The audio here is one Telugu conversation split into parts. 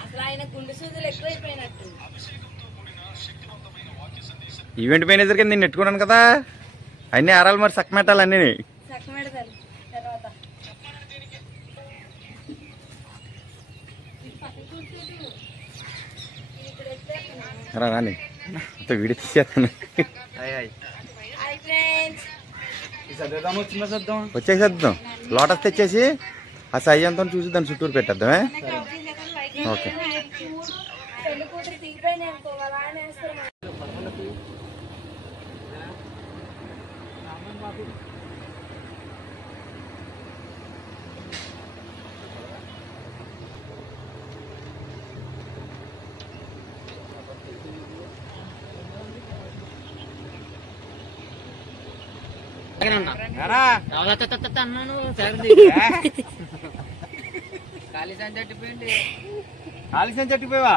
అసలు ఆయన గుండె సూదులు ఎక్కువైపోయినట్టు. ఈవెంట్ మేనేజర్ కింద నేను నెట్టుకున్నాను కదా, అన్ని ఆరాలు మరి సక్కమెట్టాలి అన్నీ సక్కమెడతారు. తర్వాత రాని వీడియో తీసేస్తాను. వచ్చేసేద్దాం, లోటస్ తెచ్చేసి ఆ సై అంతా చూసి దాన్ని చుట్టూరు పెట్టేద్దామే. ఓకే అన్నాను. ఆలస్యం చట్టిపోయావా?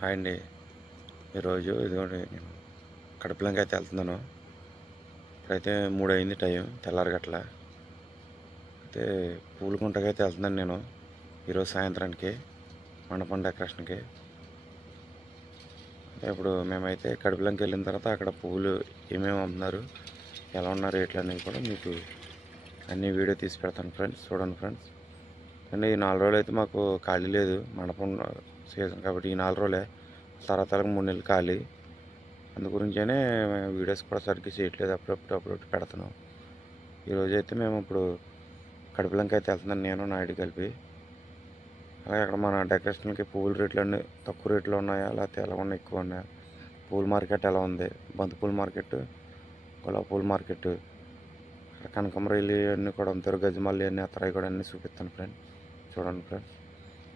హాయ్ అండి, ఈరోజు ఇదిగోండి నేను కడుపులంకి అయితే వెళ్తున్నాను. ఇప్పుడైతే 3 అయింది టైం, తెల్లారగట్ల. అయితే పూలకుంటకి అయితే వెళ్తున్నాను నేను ఈరోజు సాయంత్రానికి మండపం డెకరేషన్కి. ఇప్పుడు మేమైతే కడుపులంకి వెళ్ళిన తర్వాత అక్కడ పువ్వులు ఏమేమి అమ్ముతున్నారు, ఎలా ఉన్నారు, రేట్లు అనేవి కూడా మీకు అన్ని వీడియో తీసి పెడతాను ఫ్రెండ్స్. చూడండి ఫ్రెండ్స్. అండి ఈ 4 రోజులు అయితే మాకు ఖాళీ లేదు, మండపం సీజన్ కాబట్టి ఈ 4 రోజులే. తర్వాత 3 నెలలు ఖాళీ. అందు గురించే వీడియోస్ కూడా సరిగ్గా చేయట్లేదు, అప్పుడప్పుడు పెడుతున్నాం. ఈరోజు అయితే మేము ఇప్పుడు కడుపులంకి అయితే వెళ్తున్నాను నేను, నాయుడు కలిపి. అలాగే అక్కడ మన డెకరేషన్కి పువ్వుల రేట్లు అన్నీ తక్కువ రేట్లో ఉన్నాయా, లేకపోతే ఎలా ఉన్నాయి, ఎక్కువ ఉన్నాయా, పూల మార్కెట్ ఎలా ఉంది, బంతిపూల మార్కెట్, గులాబీ పూల మార్కెట్, కనకాంబరాలు అన్నీ కూడా అమ్ముతారు, గజమల్లి అన్నీ అత్తరాయి కూడా అన్నీ చూపిస్తాను ఫ్రెండ్. చూడండి ఫ్రెండ్స్.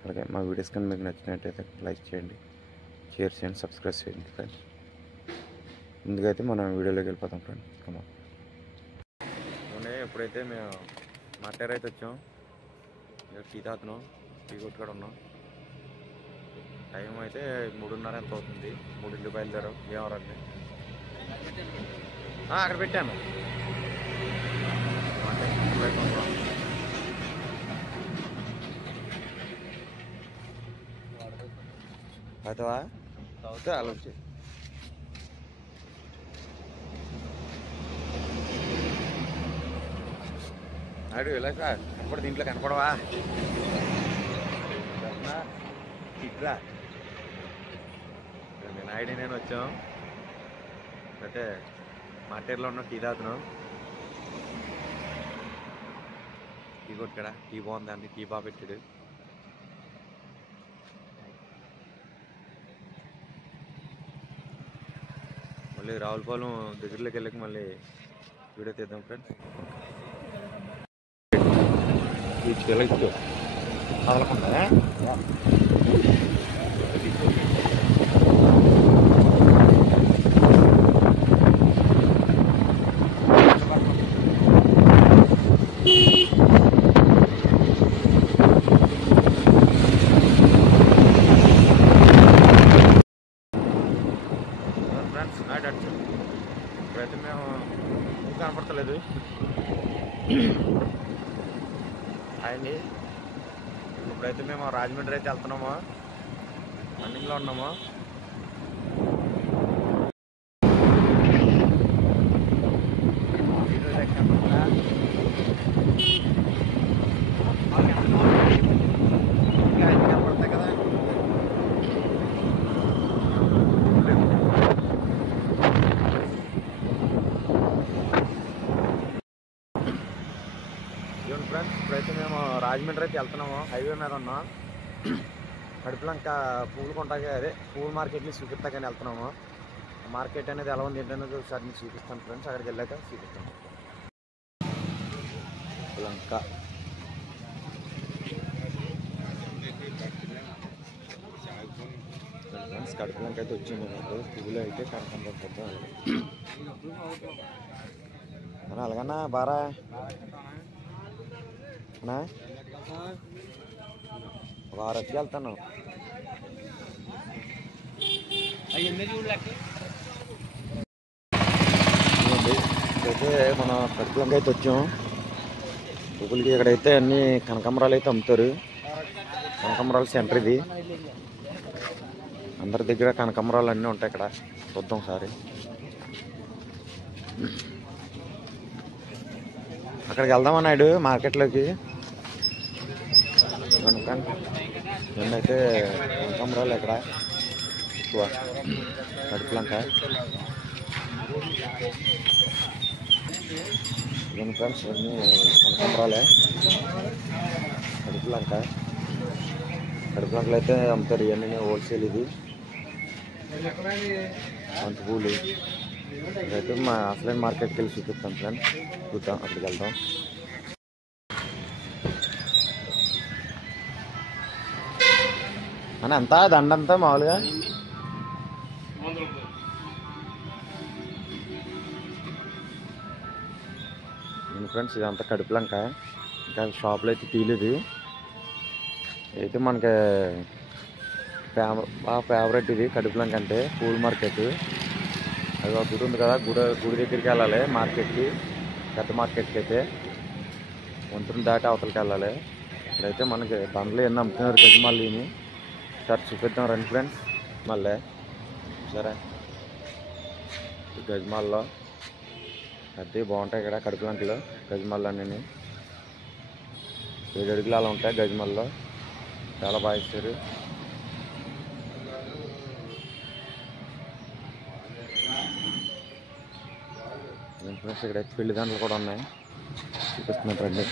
అలాగే మా వీడియోస్ కానీ మీకు నచ్చినట్టయితే లైక్ చేయండి, షేర్ చేయండి, సబ్స్క్రైబ్ చేయండి ఫ్రెండ్స్. ముందుకైతే మనం వీడియోలోకి వెళ్ళిపోతాం ఫ్రెండ్స్. కమా ఎప్పుడైతే మేము మార్టేర్ అయితే వచ్చాం, టీ తాగుతున్నాం, టీ కొట్టుకొని ఉన్నాం. టైం అయితే 3:30 ఎంత అవుతుంది. 3 బయలుదేరాం ఏమరండి. అక్కడ పెట్టాను. అవుతావా? తాగుతా అలా వచ్చి అడు ఇలా సార్ కనపడ, దీంట్లో కనపడవా? ఇట్లా నాయుడు నేను వచ్చాం. అంటే మార్టేర్లో ఉన్న టీ తాగుతున్నాం. టీ కొట్టుకడా, టీ బాగుంది అండి, టీ బాగా పెట్టాడు. మళ్ళీ రావులపాలెం దగ్గరలోకి వెళ్ళక మళ్ళీ వీడియో తీద్దాం ఫ్రెండ్స్. అదలకుండా ఫ్రెండ్స్. ఇప్పుడైతే మేము కనపడతలేదు అండి. ఇప్పుడైతే మేము రాజమండ్రి అయితే వెళ్తున్నాము, రన్నింగ్లో ఉన్నాము. కనపడతాయి కదా. ఫ్రెండ్స్ ఇప్పుడైతే మేము రాజమండ్రి అయితే వెళ్తున్నాము, హైవే మీద ఉన్నాం. కడుపులంక పువ్వులు కొంటాకే, అదే పువ్వుల మార్కెట్ని చూపిస్తాకని వెళ్తున్నాము. మార్కెట్ అనేది ఎలా ఉంది ఏంటనేది ఒకసారి మీకు చూపిస్తాను ఫ్రెండ్స్. అక్కడికి వెళ్ళాక చూపిస్తాను. కడుపులంక ఫ్రెండ్స్, కడుపులంక అయితే వచ్చింది మాకు. పువ్వులు అయితే కనకంబరం అలాగన్నా బారా వారతికి వెళ్తాను. అయితే మన కడుపులంక అయితే వచ్చాం. పువ్వులకి ఇక్కడైతే అన్ని కనకాంబరాలు అయితే అమ్ముతారు. కనకాంబరాల సెంటర్ ఇది. అందరి దగ్గర కనకాంబరాలు అన్నీ ఉంటాయి ఇక్కడ. చూద్దాం ఒకసారి. అక్కడికి వెళ్దామా నాయుడు మార్కెట్లోకి. అయితే కనకాంబరాలు ఇక్కడ ఎక్కువ కడుపులంక. ఇవన్నీ ఫ్రెండ్స్ ఇవన్నీ కనకాంబరాలే. కడుపులంకలు అయితే అమ్ముతారు. ఇవన్నీ హోల్సేల్. ఇది మంచి పూలు. ఇదైతే మా ఆఫ్లైన్ మార్కెట్కి వెళ్ళి చూపిస్తాం ఫ్రెండ్స్. చూద్దాం, అక్కడికి వెళ్దాం. అని ఎంత దండంతా మామూలుగా ఫ్రెండ్స్. ఇదంతా కడుపులంక. ఇంకా షాప్లో అయితే తీయలేదు. అయితే మనకి బాగా ఫేవరెట్ ఇది కడుపులంక అంటే. పూల మార్కెట్ అది ఒక గుడి ఉంది కదా, గుడి దగ్గరికి వెళ్ళాలి మార్కెట్కి. పెద్ద మార్కెట్కి అయితే వంతుని దాటి అవతలకి వెళ్ళాలి. ఇక్కడైతే మనకి దండలు ఎన్ని అమ్ముతున్నారు గజమాలని. సరే చూపిద్దాం రండి ఫ్రెండ్స్. మళ్ళీ సరే గజమాల్లో అది బాగుంటాయి ఇక్కడ కడుపులంకలో. గజమాలు అన్నీ 7 అడుగులు అలా ఉంటాయి గజమాల్లో. చాలా బాగా ఇస్తారు. ఫ్రెండ్స్ ఇక్కడైతే పెళ్లి దండలు కూడా ఉన్నాయి. చూపిస్తున్నారు రండి.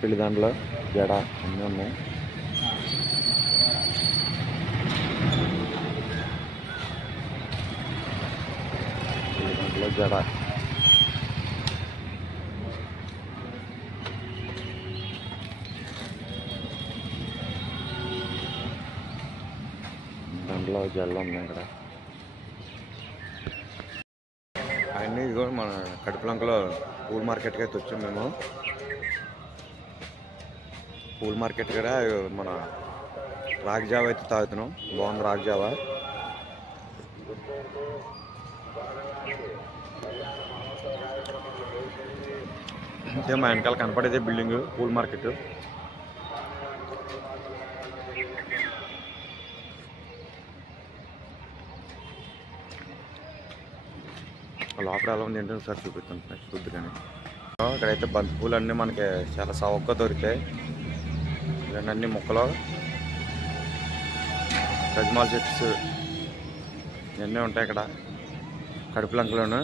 పెళ్లి దండలు జడ అన్నీ ఉన్నాయి. పెళ్లి దండలు జడ దండలో జడలు ఉన్నాయి ఇక్కడ. అవన్నీ ఇది కూడా మన కడుపులంకలో పూల మార్కెట్కి అయితే వచ్చాం మేము. పూల మార్కెట్ కూడా మన రాగిజావ అయితే తాగుతున్నాం. బాగుంది రాగిజావ. అంటే మా వెనకాల కనపడేదే బిల్డింగ్ పూల మార్కెట్. లోపల ఎలా ఉంది ఏంటో ఒకసారి చూపిస్తాను ఫ్రెండ్స్ చూద్దు. కానీ ఇక్కడైతే బంతి పూలు అన్నీ మనకి చాలా సౌకగా దొరుకుతాయి. ఇవన్నీ అన్ని మొక్కలు గజమాల చెట్స్ ఇవన్నీ ఉంటాయి ఇక్కడ కడుపులంకలోను.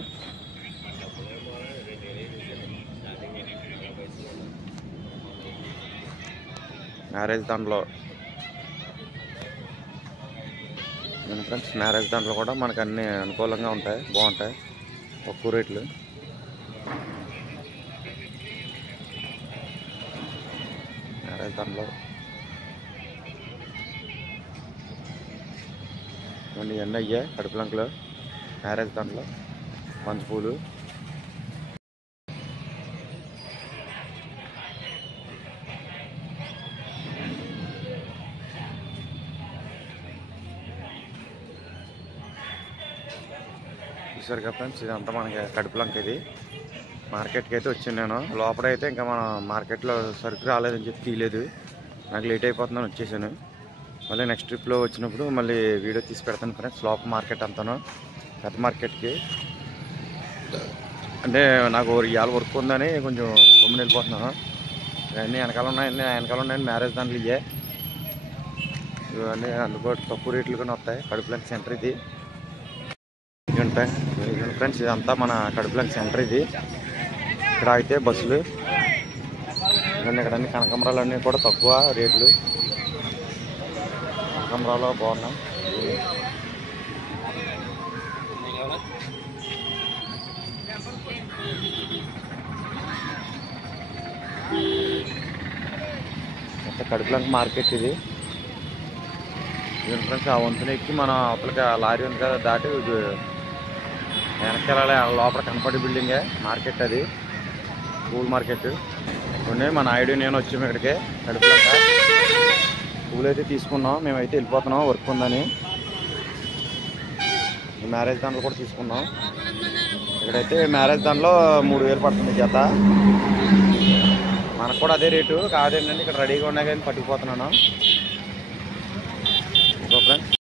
మ్యారేజ్ దాంట్లో ఫ్రెండ్స్ మ్యారేజ్ దాంట్లో కూడా మనకు అన్నీ అనుకూలంగా ఉంటాయి, బాగుంటాయి, తక్కువ రేట్లు. మ్యారేజ్ దాంట్లో ఇవన్నీ అయ్యాయి కడుపులంకలో. మ్యారేజ్ దాంట్లో బంతి పూలు చూసారుగా ఫ్రెండ్స్. ఇదంతా మనకి కడుపులంక. ఇది మార్కెట్కి అయితే వచ్చాను నేను. లోపలైతే ఇంకా మన మార్కెట్లో సరుకు రాలేదని చెప్పి తీయలేదు. నాకు లేట్ అయిపోతుందని వచ్చేసాను. మళ్ళీ నెక్స్ట్ ట్రిప్లో వచ్చినప్పుడు మళ్ళీ వీడియో తీసి పెడతాను ఫ్రెండ్స్. లోపల మార్కెట్ అంతాను పెద్ద మార్కెట్కి. అంటే నాకు ఇవాళ వర్క్ ఉందని కొంచెం గమ్మున వెళ్ళిపోతున్నాను. ఇవన్నీ వెనకాల ఉన్నాయని మ్యారేజ్ దాంట్లో ఇవన్నీ అందుబాటు తక్కువ రేట్లు కూడా వస్తాయి. కడుపులంక సెంటర్ ఇది ఉంటాయి ఫ్రెండ్స్. ఇదంతా మన కడుపులంక సెంటర్ ఇది. ఇక్కడ అయితే బస్సులు ఇవన్నీ ఇక్కడ అన్ని కనకాంబరాలు అన్నీ కూడా తక్కువ రేట్లు. కనకాంబరాలు బాగున్నాయి. కడుపులంక మార్కెట్ ఇది ఫ్రెండ్స్. ఆ వంతున ఎక్కి మనం అవతలకి లారీ ఉంది కదా దాటి వెనక్కి వెళ్ళాలి. లోపల కనపడి బిల్డింగే మార్కెట్, అది పూల్ మార్కెట్. కొన్ని మన ఐడి నేను వచ్చాము ఇక్కడికి కడుపులంక. పూలు అయితే తీసుకున్నాం, మేమైతే వెళ్ళిపోతున్నాం, వర్క్ ఉందని. మ్యారేజ్ దాంట్లో కూడా తీసుకున్నాం. ఇక్కడైతే మ్యారేజ్ దాంట్లో 3000 పడుతుంది జత. మనకు కూడా అదే రేటు కాదేంటంటే ఇక్కడ రెడీగా ఉన్నా కానీ పట్టుకుపోతున్నాను. ఇంకో ఫ్రెండ్స్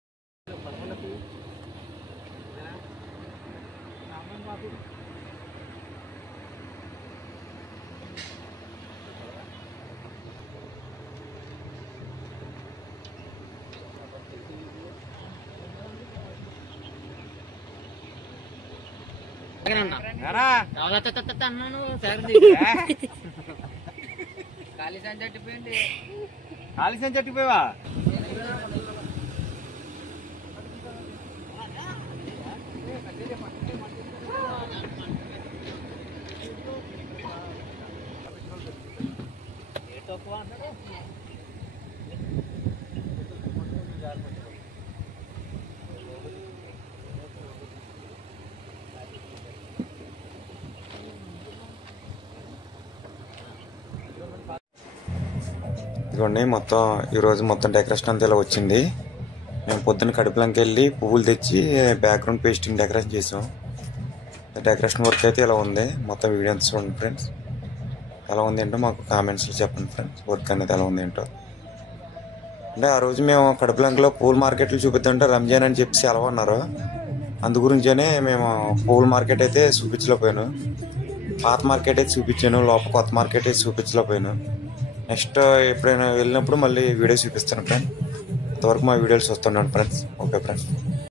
అన్నాను కాళీసం చెట్టుపోయావా? ఇదిగోండి మొత్తం ఈరోజు మొత్తం డెకరేషన్ అంతా ఇలా వచ్చింది. మేము పొద్దున్న కడుపులంకి వెళ్ళి పువ్వులు తెచ్చి బ్యాక్గ్రౌండ్ పేస్టింగ్ డెకరేషన్ చేసాం. డెకరేషన్ వర్క్ అయితే ఇలా ఉంది. మొత్తం వీడియో అంతా చూడండి ఫ్రెండ్స్. ఎలా ఉంది ఏంటో మాకు కామెంట్స్లో చెప్పండి ఫ్రెండ్స్. వర్క్ అనేది ఎలా ఉంది ఏంటో. అంటే ఆ రోజు మేము కడుపులంకలో పూల మార్కెట్లు చూపిద్దామంటే రంజాన్ అని చెప్పి సెలవు అన్నారు. అందు గురించనే మేము పూల మార్కెట్ అయితే చూపించలేకపోయాను. పాత మార్కెట్ అయితే చూపించాను, లోపల కొత్త మార్కెట్ అయితే చూపించలేకపోయాను. నెక్స్ట్ ఎప్పుడైనా వెళ్ళినప్పుడు మళ్ళీ వీడియోస్ చూపిస్తాను ఫ్రెండ్స్. అంతవరకు మా వీడియోస్ వస్తున్నాను ఫ్రెండ్స్. Okay friends.